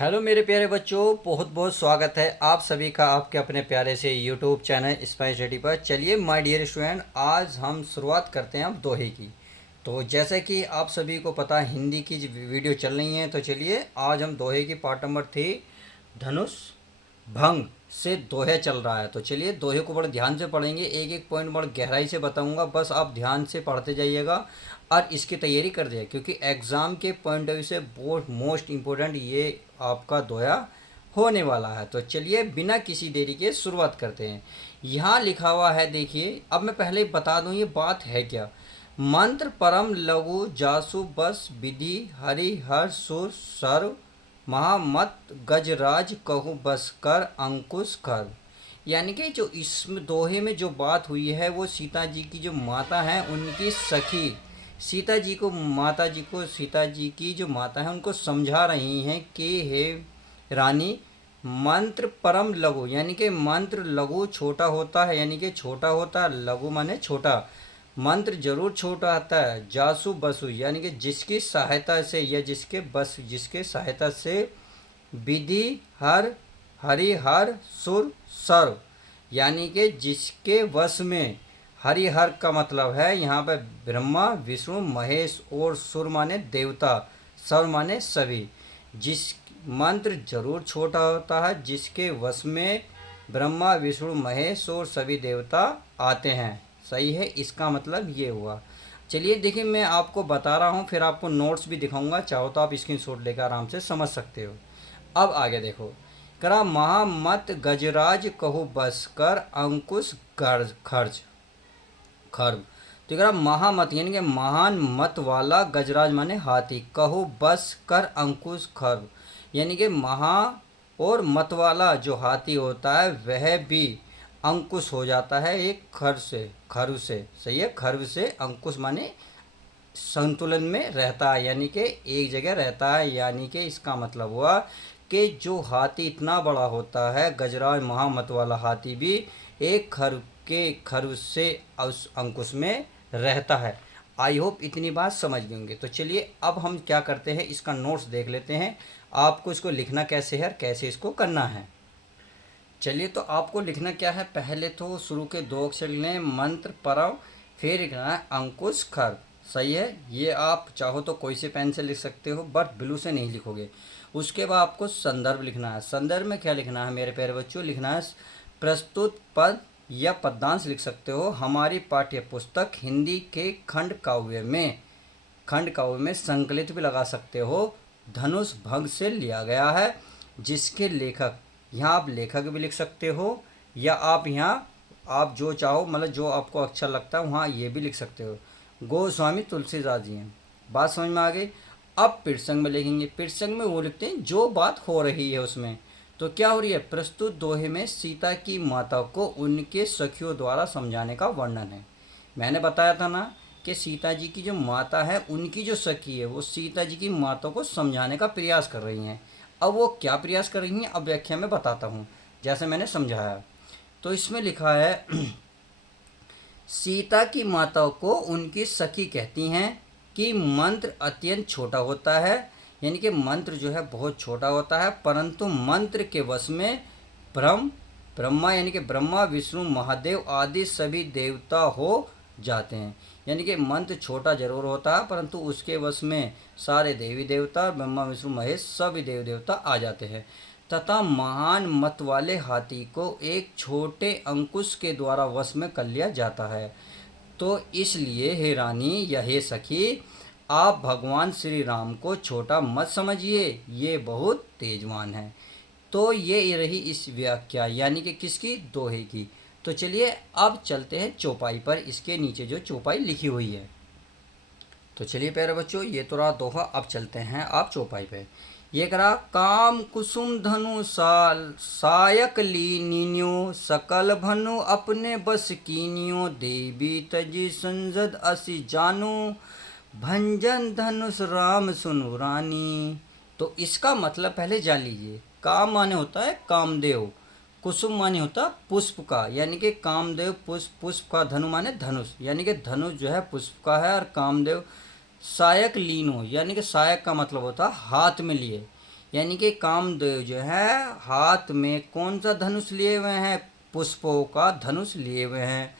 Hello मेरे प्यारे बच्चों, बहुत बहुत स्वागत है आप सभी का आपके अपने प्यारे से यूट्यूब चैनल स्पाइस स्टडी पर। चलिए माय डियर स्टूडेंट, आज हम शुरुआत करते हैं अब दोहे की। तो जैसे कि आप सभी को पता है हिंदी की वीडियो चल रही है, तो चलिए आज हम दोहे की पार्ट नंबर 3 धनुष भंग से दोहे चल रहा है। तो चलिए दोहे को बड़े ध्यान से पढ़ेंगे, एक एक पॉइंट बड़े गहराई से बताऊंगा, बस आप ध्यान से पढ़ते जाइएगा और इसकी तैयारी कर दिया, क्योंकि एग्ज़ाम के पॉइंट ऑफ व्यू से बहुत मोस्ट इम्पोर्टेंट ये आपका दोया होने वाला है। तो चलिए बिना किसी देरी के शुरुआत करते हैं। यहाँ लिखा हुआ है, देखिए। अब मैं पहले बता दूँ ये बात है क्या। मंत्र परम लघु जासु बस विधि हरि हर सुर सर्व महामत गजराज कहूँ बस कर अंकुश कर। यानी कि जो इस दोहे में जो बात हुई है वो सीता जी की जो माता है उनकी सखी सीता जी को, माता जी को, सीता जी की जो माता है उनको समझा रही हैं कि हे रानी, मंत्र परम लघु, यानी कि मंत्र लघु छोटा होता है, यानी कि छोटा होता है, लघु माने छोटा, मंत्र जरूर छोटा आता है। जासु बसु यानी कि जिसकी सहायता से या जिसके बस जिसके सहायता से विधि हर हरि हर सुर सर्व, यानी कि जिसके वश में, हरिहर का मतलब है यहाँ पे ब्रह्मा विष्णु महेश और सुर माने देवता, सर्व माने सभी। जिस मंत्र जरूर छोटा होता है जिसके वश में ब्रह्मा विष्णु महेश और सभी देवता आते हैं। सही है, इसका मतलब ये हुआ। चलिए देखिए, मैं आपको बता रहा हूँ, फिर आपको नोट्स भी दिखाऊंगा, चाहो तो आप स्क्रीनशॉट लेकर आराम से समझ सकते हो। अब आगे देखो, करा महामत गजराज कहु बस कर अंकुश गर्ज खर्च खर्ब। तो कह रहा महामत यानी कि महान मत वाला, गजराज माने हाथी, कहो बस कर अंकुश खर्ब, यानी कि महा और मत वाला जो हाथी होता है वह भी अंकुश हो जाता है एक खर्व से। सही है, खर्व से अंकुश माने संतुलन में रहता है, यानी कि एक जगह रहता है। यानी कि इसका मतलब हुआ कि जो हाथी इतना बड़ा होता है, गजराज महामत वाला हाथी भी एक खर्व से उस अंकुश में रहता है। आई होप इतनी बात समझ गए होंगे। तो चलिए अब हम क्या करते हैं, इसका नोट्स देख लेते हैं, आपको इसको लिखना कैसे है और कैसे इसको करना है। चलिए, तो आपको लिखना क्या है, पहले तो शुरू के 2 अक्षर लें, मंत्र परम, फिर लिखना है अंकुश खर। सही है, ये आप चाहो तो कोई से पेन से लिख सकते हो, बट ब्लू से नहीं लिखोगे। उसके बाद आपको संदर्भ लिखना है। संदर्भ में क्या लिखना है मेरे प्यारे बच्चों, लिखना है प्रस्तुत पद या पद्यांश लिख सकते हो हमारी पाठ्य पुस्तक हिंदी के खंड काव्य में संकलित भी लगा सकते हो, धनुष भंग से लिया गया है, जिसके लेखक, यहाँ आप लेखक भी लिख सकते हो, या आप यहाँ आप जो चाहो, मतलब जो आपको अच्छा लगता है वहाँ ये भी लिख सकते हो, गोस्वामी तुलसीदास जी हैं। बात समझ में आ गई। अब प्रसंग में लिखेंगे। प्रसंग में वो लिखते हैं जो बात हो रही है उसमें। तो क्या हो रही है, प्रस्तुत दोहे में सीता की माता को उनके सखियों द्वारा समझाने का वर्णन है। मैंने बताया था ना कि सीता जी की जो माता है उनकी जो सखी है वो सीता जी की माता को समझाने का प्रयास कर रही हैं। अब वो क्या प्रयास कर रही हैं, अब व्याख्या में बताता हूँ जैसे मैंने समझाया। तो इसमें लिखा है सीता की माता को उनकी सखी कहती हैं कि मंत्र अत्यंत छोटा होता है, यानी कि मंत्र जो है बहुत छोटा होता है, परंतु मंत्र के वश में ब्रह्मा यानी कि ब्रह्मा विष्णु महादेव आदि सभी देवता हो जाते हैं। यानी कि मंत्र छोटा जरूर होता है परंतु उसके वश में सारे देवी देवता, ब्रह्मा विष्णु महेश सभी देवी देवता आ जाते हैं, तथा महान मत वाले हाथी को एक छोटे अंकुश के द्वारा वश में कर लिया जाता है। तो इसलिए हे रानी या हे सखी, आप भगवान श्री राम को छोटा मत समझिए, ये बहुत तेजवान है। तो ये रही इस व्याख्या, यानी कि किसकी, दोहे की। तो चलिए अब चलते हैं चौपाई पर, इसके नीचे जो चौपाई लिखी हुई है। तो चलिए प्यारे बच्चों, ये तो रहा दोहा, अब चलते हैं आप चौपाई पे। ये करा काम कुसुम धनु सायक लीनियो सकल भनु अपने बस कीनियो देवी तजी संजद असी जानो भंजन धनुष राम सुनु रानी। तो इसका मतलब पहले जान लीजिए। काम माने होता है कामदेव, कुसुम माने होता है पुष्प का, यानी कि कामदेव पुष्प का, धनु माने धनुष, यानी कि धनुष जो है पुष्प का है, और कामदेव सायक लीनो, यानी कि सायक का मतलब होता है हाथ में लिए, यानी कि कामदेव जो है हाथ में कौन सा धनुष लिए हुए हैं, पुष्पों का धनुष लिए हुए हैं।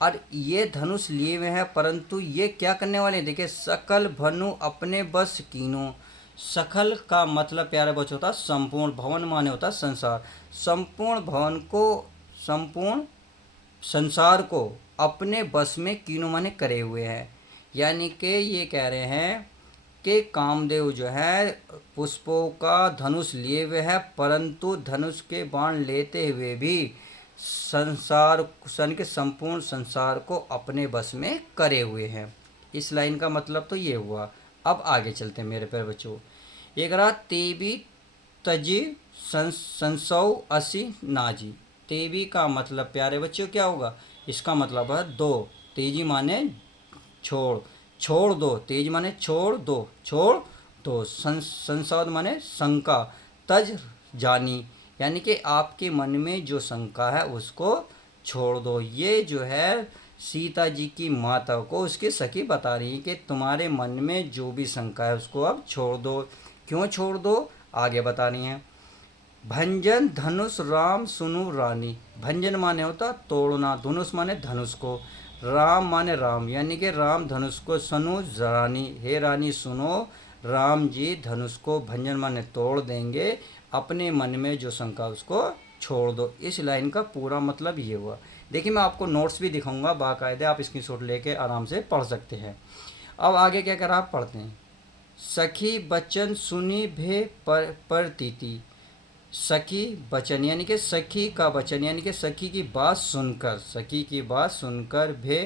और ये धनुष लिए हुए हैं, परंतु ये क्या करने वाले हैं, देखिए सकल भनु अपने बस कीनो। सकल का मतलब प्यारे बच्चों होता संपूर्ण, भवन माने होता संसार, संपूर्ण भवन को, संपूर्ण संसार को अपने बस में कीनो माने करे हुए हैं। यानी कि ये कह रहे हैं कि कामदेव जो है पुष्पों का धनुष लिए हुए हैं, परंतु धनुष के बाण लेते हुए भी संसार सन के संपूर्ण संसार को अपने बस में करे हुए हैं। इस लाइन का मतलब तो ये हुआ। अब आगे चलते हैं मेरे प्यारे बच्चों। एक रहा तेबी तजी संसौ असी नाजी। तेबी का मतलब प्यारे बच्चों क्या होगा, इसका मतलब है दो, तेजी माने छोड़, छोड़ दो, तेज माने छोड़ दो, छोड़ दो, संसद माने शंका, तज जानी, यानी कि आपके मन में जो शंका है उसको छोड़ दो। ये जो है सीता जी की माता को उसकी सखी बता रही है कि तुम्हारे मन में जो भी शंका है उसको अब छोड़ दो। क्यों छोड़ दो, आगे बता रही हैं। भंजन धनुष राम सुनु रानी। भंजन माने होता तोड़ना, धनुष माने धनुष को, राम माने राम, यानी कि राम धनुष को, सुनु रानी, हे रानी सुनो, राम जी धनुष को भंजन माने तोड़ देंगे, अपने मन में जो शंका उसको छोड़ दो। इस लाइन का पूरा मतलब ये हुआ। देखिए मैं आपको नोट्स भी दिखाऊंगा बाकायदे, आप स्क्रीनशॉट लेके आराम से पढ़ सकते हैं। अब आगे क्या कर आप पढ़ते हैं। सखी बचन सुनी भे परतीति। सखी बचन यानी कि सखी का वचन, यानी कि सखी की बात सुनकर, सखी की बात सुनकर भे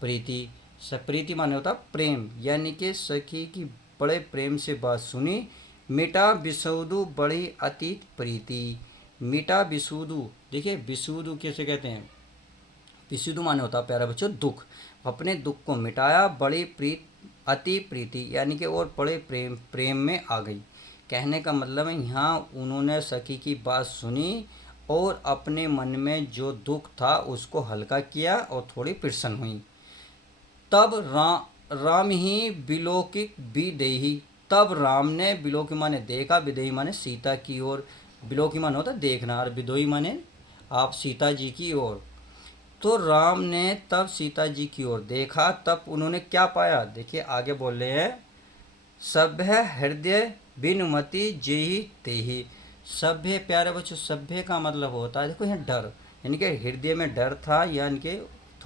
प्रीति, प्रीति माने होता प्रेम, यानी कि सखी की बड़े प्रेम से बात सुनी। मिटा विसुदु बड़ी अतीत प्रीति। मिटा विसुदु, देखिए विसुदु कैसे कहते हैं, विसुदु माने होता प्यारा बच्चों दुख, अपने दुख को मिटाया, बड़ी प्रीत अति प्रीति, यानी कि और बड़े प्रेम में आ गई। कहने का मतलब है यहाँ उन्होंने सखी की बात सुनी और अपने मन में जो दुख था उसको हल्का किया और थोड़ी प्रसन्न हुई। तब राम ही बिलोकिक विदेही। तब राम ने, बिलोकी माने देखा, विदेही माने सीता की ओर, बिलोकी माने होता देखना और विदोही माने आप सीता जी की ओर। तो राम ने तब सीता जी की ओर देखा, तब उन्होंने क्या पाया, देखिए आगे बोल रहे हैं। सभ्य हृदय बिनुमति जेहि तेहि। सभ्य प्यारे बच्चों, सभ्य का मतलब होता है देखो यहाँ डर, यानी कि हृदय में डर था, यानी कि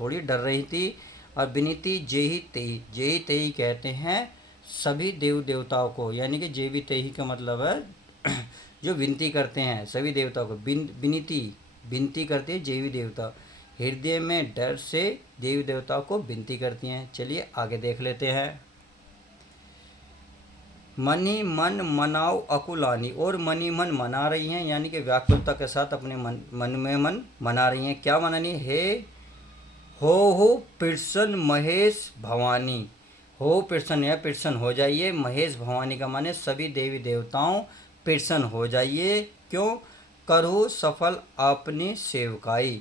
थोड़ी डर रही थी। और विनीति जेहि तेहि, जेहि तेहि कहते हैं सभी देव देवताओं को, यानी कि जेहि तेहि का मतलब है जो विनती करते हैं सभी देवताओं को, विनीति विनती करते हैं जेवी देवता, हृदय में डर से देवी देवताओं को विनती करती हैं। चलिए आगे देख लेते हैं। मनी मन मनाओ अकुलानी, और मनी मन मना रही हैं, यानी कि व्याकुलता के साथ अपने मन में मन मना रही हैं। क्या मनानी, हे हो प्रसन्न महेश भवानी। हो प्रसन्न है, प्रसन्न हो जाइए, महेश भवानी का माने सभी देवी देवताओं प्रसन्न हो जाइए। क्यों, करो सफल अपनी सेवकाई।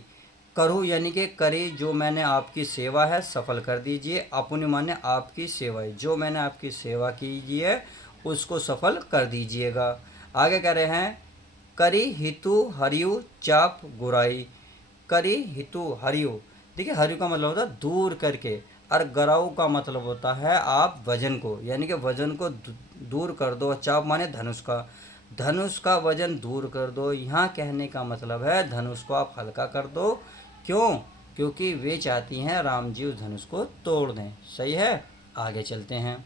करो यानी कि करे, जो मैंने आपकी सेवा है सफल कर दीजिए। अपनी माने आपकी सेवा, जो मैंने आपकी सेवा कीजिए उसको सफल कर दीजिएगा। आगे कह रहे हैं, करी हितु हरियु चाप गुराई। करी हितु हरियु, देखिए हरियु का मतलब होता है दूर करके, और गराऊ का मतलब होता है आप वजन को, यानी कि वजन को दूर कर दो। चाप माने धनुष का, धनुष का वजन दूर कर दो। यहाँ कहने का मतलब है धनुष को आप हल्का कर दो। क्यों, क्योंकि वे चाहती हैं राम जी उस धनुष को तोड़ दें। सही है, आगे चलते हैं।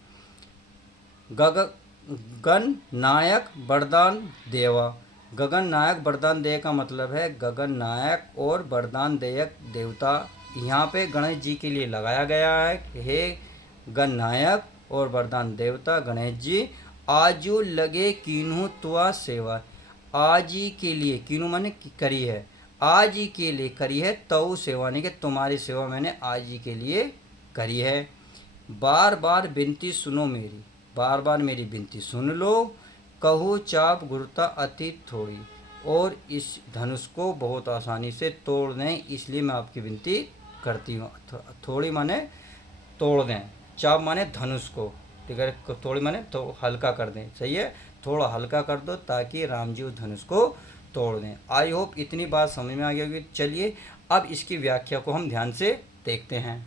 गगन नायक वरदान देवा। गगन नायक वरदान देय का मतलब है गगन नायक और वरदान देयक देवता, यहाँ पे गणेश जी के लिए लगाया गया है। हे गण नायक और वरदान देवता गणेश जी, आजू लगे कीन्हू त्वा सेवा। आज ही के लिए, कीन्हू माने करी है, आज ही के लिए करी है, तऊ सेवा नहीं कि तुम्हारी सेवा मैंने आज ही के लिए करी है। बार बार विनती सुनो मेरी, बार बार मेरी विनती सुन लो। कहो चाप गुरुता अति थोड़ी, और इस धनुष को बहुत आसानी से तोड़ दें, इसलिए मैं आपकी विनती करती हूँ। थोड़ी माने तोड़ दें, चाप माने धनुष को, ठीक है, थोड़ी माने तो हल्का कर दें। सही है, थोड़ा हल्का कर दो ताकि राम जी उस धनुष को तोड़ दें। आई होप इतनी बात समझ में आ गई होगी। चलिए अब इसकी व्याख्या को हम ध्यान से देखते हैं।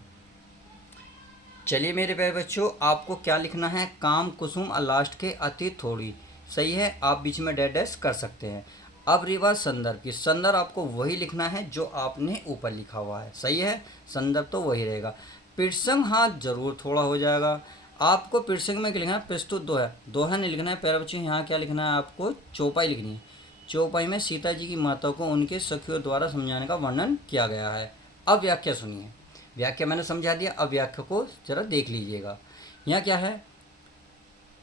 चलिए मेरे प्यारे बच्चों, आपको क्या लिखना है, काम कुसुम लास्ट के अति थोड़ी, सही है, आप बीच में डैश डैश कर सकते हैं। अब रही बात संदर्भ की, संदर्भ आपको वही लिखना है जो आपने ऊपर लिखा हुआ है, सही है, संदर्भ तो वही रहेगा। प्रसंग हाँ जरूर थोड़ा हो जाएगा, आपको प्रसंग में क्या लिखना है, प्रस्तुत दोहा नहीं लिखना है प्यारे बच्चों, यहाँ क्या लिखना है, आपको चौपाई लिखनी है। चौपाई में सीता जी की माता को उनके सखियों द्वारा समझाने का वर्णन किया गया है। अब व्याख्या सुनिए, व्याख्या मैंने समझा दिया, अब व्याख्या को जरा देख लीजिएगा। यहाँ क्या है,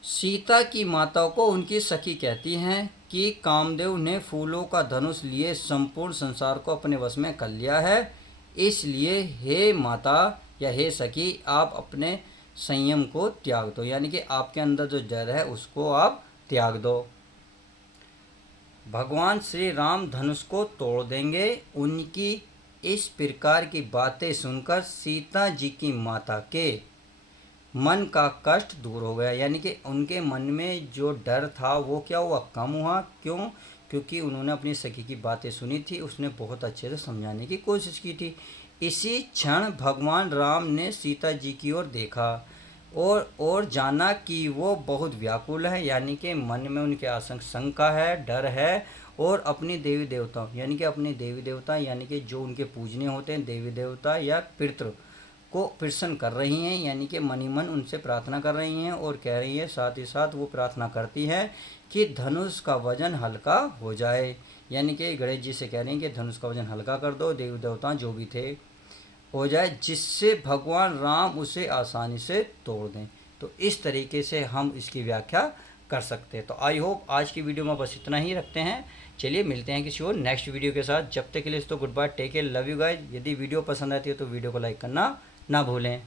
सीता की माता को उनकी सखी कहती हैं कि कामदेव ने फूलों का धनुष लिए संपूर्ण संसार को अपने वश में कर लिया है, इसलिए हे माता या हे सखी आप अपने संयम को त्याग दो, यानी कि आपके अंदर जो डर है उसको आप त्याग दो। भगवान श्री राम धनुष को तोड़ देंगे। उनकी इस प्रकार की बातें सुनकर सीता जी की माता के मन का कष्ट दूर हो गया, यानी कि उनके मन में जो डर था वो क्या हुआ, कम हुआ। क्यों, क्योंकि उन्होंने अपनी सखी की बातें सुनी थी, उसने बहुत अच्छे से समझाने की कोशिश की थी। इसी क्षण भगवान राम ने सीता जी की ओर देखा और जाना कि वो बहुत व्याकुल है, यानी कि मन में उनके आशंका है, डर है, और अपनी देवी देवताओं यानी कि अपने देवी देवता यानी कि जो उनके पूजनीय होते हैं देवी देवता या पितृ को प्रसन्न कर रही हैं, यानी कि मनी मन उनसे प्रार्थना कर रही हैं और कह रही है, साथ ही साथ वो प्रार्थना करती है कि धनुष का वजन हल्का हो जाए, यानी कि गणेश जी से कह रही हैं कि धनुष का वजन हल्का कर दो, देवी देवता जो भी थे हो जाए, जिससे भगवान राम उसे आसानी से तोड़ दें। तो इस तरीके से हम इसकी व्याख्या कर सकते हैं। तो आई होप आज की वीडियो में बस इतना ही रखते हैं। चलिए मिलते हैं किसी और नेक्स्ट वीडियो के साथ, जब तक के लिए तो good bye, take care, love you guys. यदि वीडियो पसंद आती है तो वीडियो को लाइक करना ना भूलें।